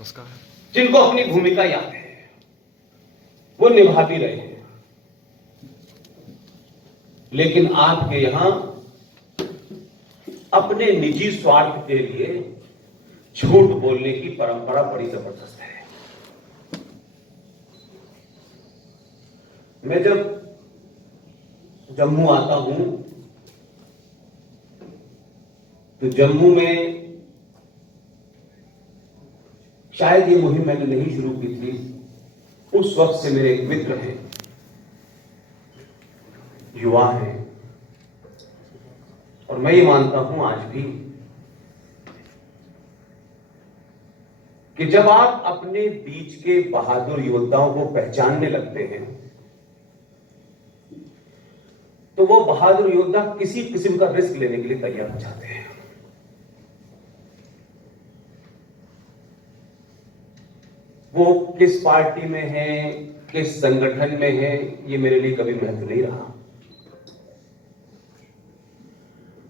नमस्कार। जिनको अपनी भूमिका याद है वो निभा भी रहे हैं, लेकिन आपके यहां अपने निजी स्वार्थ के लिए झूठ बोलने की परंपरा बड़ी जबरदस्त है। मैं जब जम्मू आता हूं तो जम्मू में शायद ये मुहिम मैंने नहीं शुरू की थी, उस वक्त से मेरे एक मित्र हैं, युवा हैं, और मैं ये मानता हूं आज भी कि जब आप अपने बीच के बहादुर योद्धाओं को पहचानने लगते हैं तो वो बहादुर योद्धा किसी किस्म का रिस्क लेने के लिए तैयार हो जाते हैं। वो किस पार्टी में है, किस संगठन में है, ये मेरे लिए कभी महत्व नहीं रहा।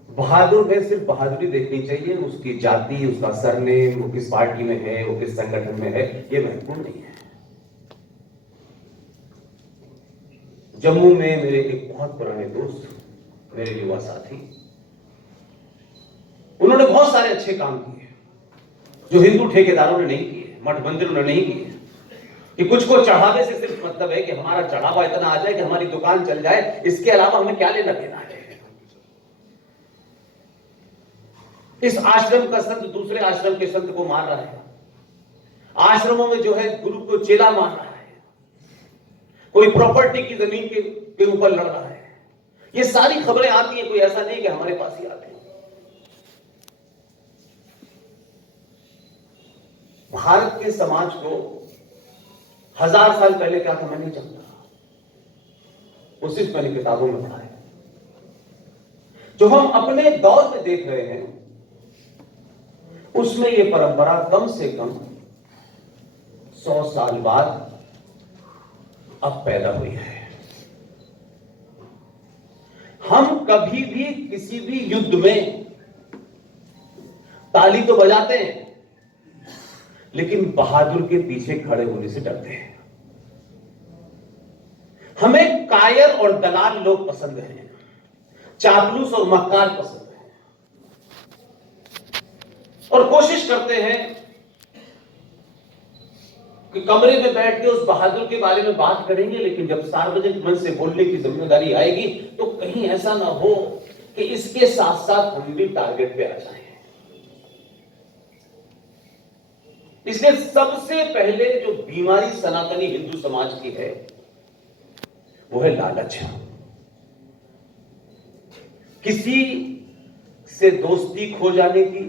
बहादुर में सिर्फ बहादुरी देखनी चाहिए, उसकी जाति, उसका सरनेम, वो किस पार्टी में है, वो किस संगठन में है, ये महत्वपूर्ण नहीं है। जम्मू में मेरे एक बहुत पुराने दोस्त, मेरे युवा साथी, उन्होंने बहुत सारे अच्छे काम किए जो हिंदू ठेकेदारों ने नहीं किए, मठ मंदिरों ने नहीं किए। कि कुछ को चढ़ावे से सिर्फ मतलब है कि हमारा चढ़ावा इतना आ जाए कि हमारी दुकान चल जाए, इसके अलावा हमें क्या लेना देना है। इस आश्रम का संत दूसरे आश्रम के संत को मार रहा है, आश्रमों में जो है गुरु को चेला मार रहा है, कोई प्रॉपर्टी की जमीन के ऊपर लड़ रहा है। ये सारी खबरें आती हैं, कोई ऐसा नहीं कि हमारे पास ही आते हैं। भारत के समाज को 1000 साल पहले क्या था मैं नहीं जानता, वो सिर्फ मैंने किताबों में पढ़ा है। जो हम अपने दौर में देख रहे हैं उसमें ये परंपरा कम से कम 100 साल बाद अब पैदा हुई है। हम कभी भी किसी भी युद्ध में ताली तो बजाते हैं, लेकिन बहादुर के पीछे खड़े होने से डरते हैं। हमें कायर और दलाल लोग पसंद हैं, चापलूस और मक्कार पसंद है, और कोशिश करते हैं कि कमरे में बैठ के उस बहादुर के बारे में बात करेंगे, लेकिन जब सार्वजनिक मंच से बोलने की जिम्मेदारी आएगी तो कहीं ऐसा ना हो कि इसके साथ साथ हम भी टारगेट पे आ जाएं। इसलिए सबसे पहले जो बीमारी सनातनी हिंदू समाज की है वो है लालच। किसी से दोस्ती खो जाने की,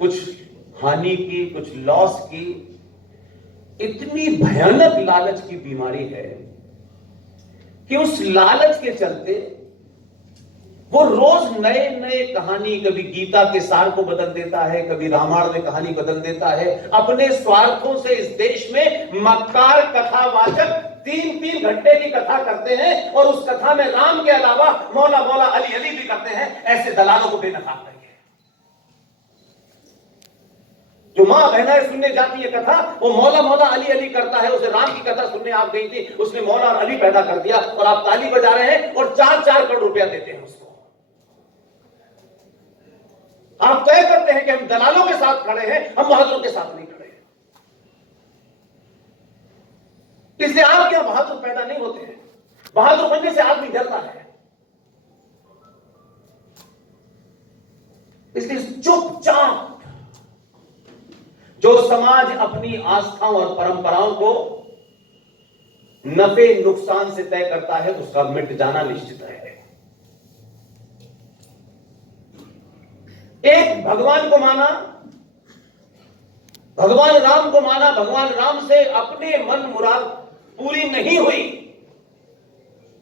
कुछ हानि की, कुछ लॉस की, इतनी भयानक लालच की बीमारी है कि उस लालच के चलते वो रोज नए नए कहानी, कभी गीता के सार को बदल देता है, कभी रामायण में कहानी बदल देता है। अपने स्वार्थों से इस देश में मक्कार कथावाचक 3-3 घंटे की कथा करते हैं और उस कथा में राम के अलावा मौला मौला अली अली भी करते हैं। ऐसे दलालों को बेनकाब करिए। जो मां बहनाएं सुनने जाती है कथा, वो मौला मौला अली अली करता है। उसे राम की कथा सुनने आप गई थी, उसने मौला और अली पैदा कर दिया और आप ताली बजा रहे हैं और 4-4 करोड़ रुपया देते हैं उसको। आप तय करते हैं कि हम दलालों के साथ खड़े हैं, हम बहादुरों के साथ नहीं खड़े हैं। इसलिए आपके यहां बहादुर पैदा नहीं होते हैं। बहादुर बनने से आदमी डरता है। इसलिए चुपचाप जो समाज अपनी आस्थाओं और परंपराओं को नफे नुकसान से तय करता है उसका मिट जाना निश्चित है। एक भगवान को माना, भगवान राम को माना, भगवान राम से अपने मन मुराद पूरी नहीं हुई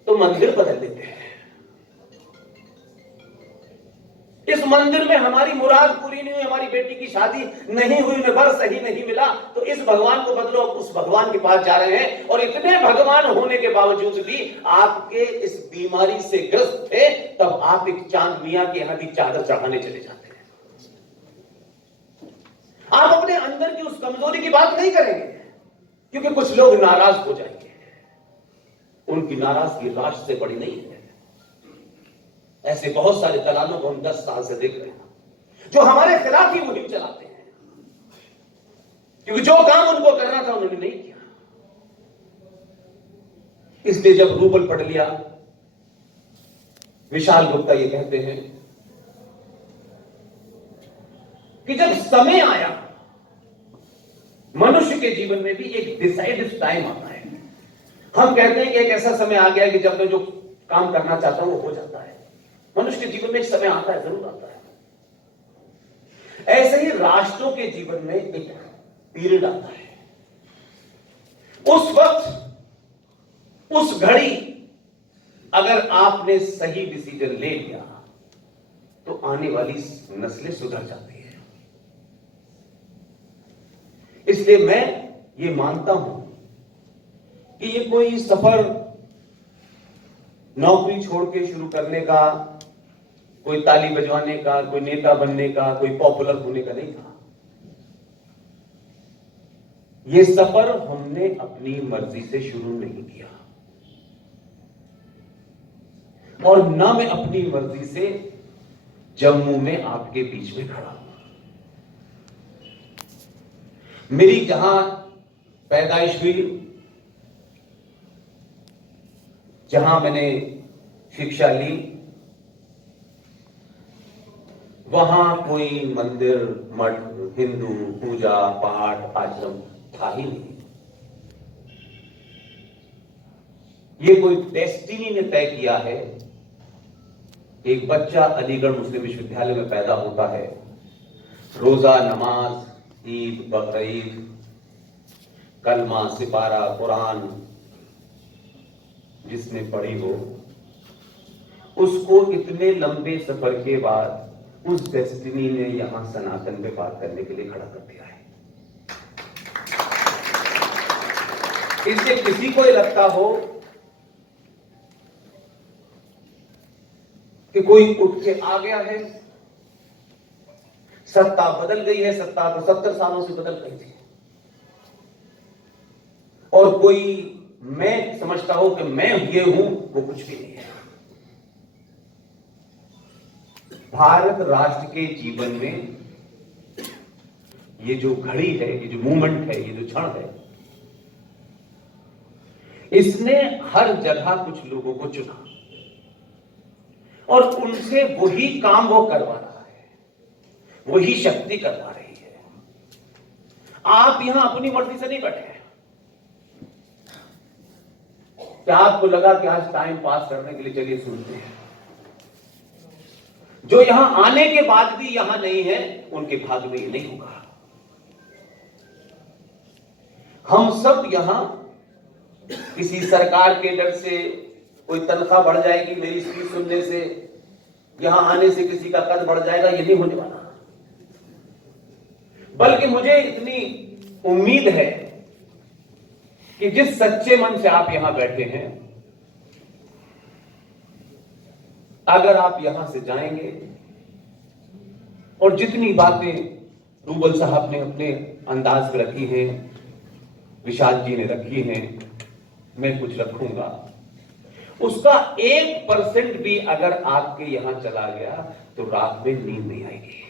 तो मंदिर बदल देते हैं। इस मंदिर में हमारी मुराद पूरी नहीं हुई, हमारी बेटी की शादी नहीं हुई, उन्हें वर सही नहीं मिला, तो इस भगवान को बदलो, उस भगवान के पास जा रहे हैं। और इतने भगवान होने के बावजूद भी आपके इस बीमारी से ग्रस्त थे, तब आप एक चांद मियां के यहां की चादर चढ़ाने चले जाते हैं। आप अपने अंदर की उस कमजोरी की बात नहीं करेंगे, क्योंकि कुछ लोग नाराज हो जाएंगे। उनकी नाराजगी राष्ट्र से बड़ी नहीं है। ऐसे बहुत सारे दलालों को हम 10 साल से देख रहे हैं जो हमारे खिलाफ ही मुहिम चलाते हैं, क्योंकि जो काम उनको करना था उन्होंने नहीं किया। इसलिए जब रूबल पढ़ लिया, विशाल गुप्ता ये कहते हैं कि जब समय आया, मनुष्य के जीवन में भी एक डिसाइडेड टाइम आता है। हम कहते हैं कि एक ऐसा समय आ गया कि जब मैं जो काम करना चाहता हूं वो हो जाता है। मनुष्य के जीवन में एक समय आता है, जरूर आता है। ऐसे ही राष्ट्रों के जीवन में एक पीरियड आता है। उस वक्त, उस घड़ी अगर आपने सही डिसीजन ले लिया तो आने वाली नस्लें सुधर जाती है। इसलिए मैं ये मानता हूं कि ये कोई सफर नौकरी छोड़ के शुरू करने का, कोई ताली बजवाने का, कोई नेता बनने का, कोई पॉपुलर होने का नहीं था। ये सफर हमने अपनी मर्जी से शुरू नहीं किया, और ना मैं अपनी मर्जी से जम्मू में आपके बीच में खड़ा हूं। मेरी जहां पैदाइश हुई, जहां मैंने शिक्षा ली, वहां कोई मंदिर, मठ, हिंदू पूजा पाठ आश्रम था ही नहीं। ये कोई डेस्टिनी ने तय किया है। एक बच्चा अलीगढ़ मुस्लिम विश्वविद्यालय में पैदा होता है, रोजा, नमाज, ईद, बकरीद, कलमा, सिपारा, कुरान जिसने पढ़ी हो, उसको इतने लंबे सफर के बाद उस डेस्टिनी ने यहां सनातन पे बात करने के लिए खड़ा कर दिया है। इससे किसी को ये लगता हो कि कोई उठ के आ गया है, सत्ता बदल गई है, सत्ता तो 70 सालों से बदल गई थी, और कोई मैं समझता हूं कि मैं ये हूं, वो कुछ भी नहीं है। भारत राष्ट्र के जीवन में ये जो घड़ी है, ये जो मूवमेंट है, ये जो क्षण है, इसने हर जगह कुछ लोगों को चुना और उनसे वही काम वो करवा रहा है, वही शक्ति करवा रही है। आप यहां अपनी मर्जी से नहीं बैठे हैं। क्या आपको लगा कि आज टाइम पास करने के लिए चलिए सुनते हैं? जो यहां आने के बाद भी यहां नहीं है, उनके भाग्य में ये नहीं होगा। हम सब यहां किसी सरकार के डर से, कोई तनख्वाह बढ़ जाएगी मेरी स्पीच सुनने से, यहां आने से किसी का कद बढ़ जाएगा, ये नहीं होने वाला। बल्कि मुझे इतनी उम्मीद है कि जिस सच्चे मन से आप यहां बैठे हैं, अगर आप यहां से जाएंगे और जितनी बातें रूबल साहब ने अपने अंदाज में रखी हैं, विशाल जी ने रखी हैं, मैं कुछ रखूंगा, उसका 1% भी अगर आपके यहां चला गया तो रात में नींद नहीं आएगी।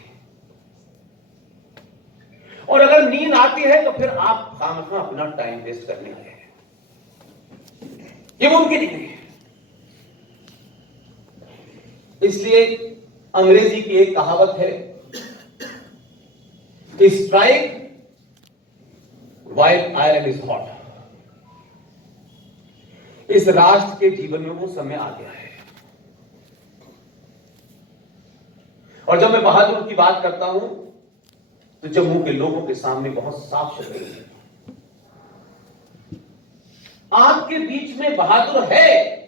और अगर नींद आती है तो फिर आप खामखा अपना टाइम वेस्ट करने आए हैं, ये मुमकिन ही नहीं है। इसलिए अंग्रेजी की एक कहावत है, strike while iron is hot. इस राष्ट्र के जीवन में वो समय आ गया है। और जब मैं बहादुर की बात करता हूं तो जम्मू के लोगों के सामने बहुत साफ शब्द है, आपके बीच में बहादुर है,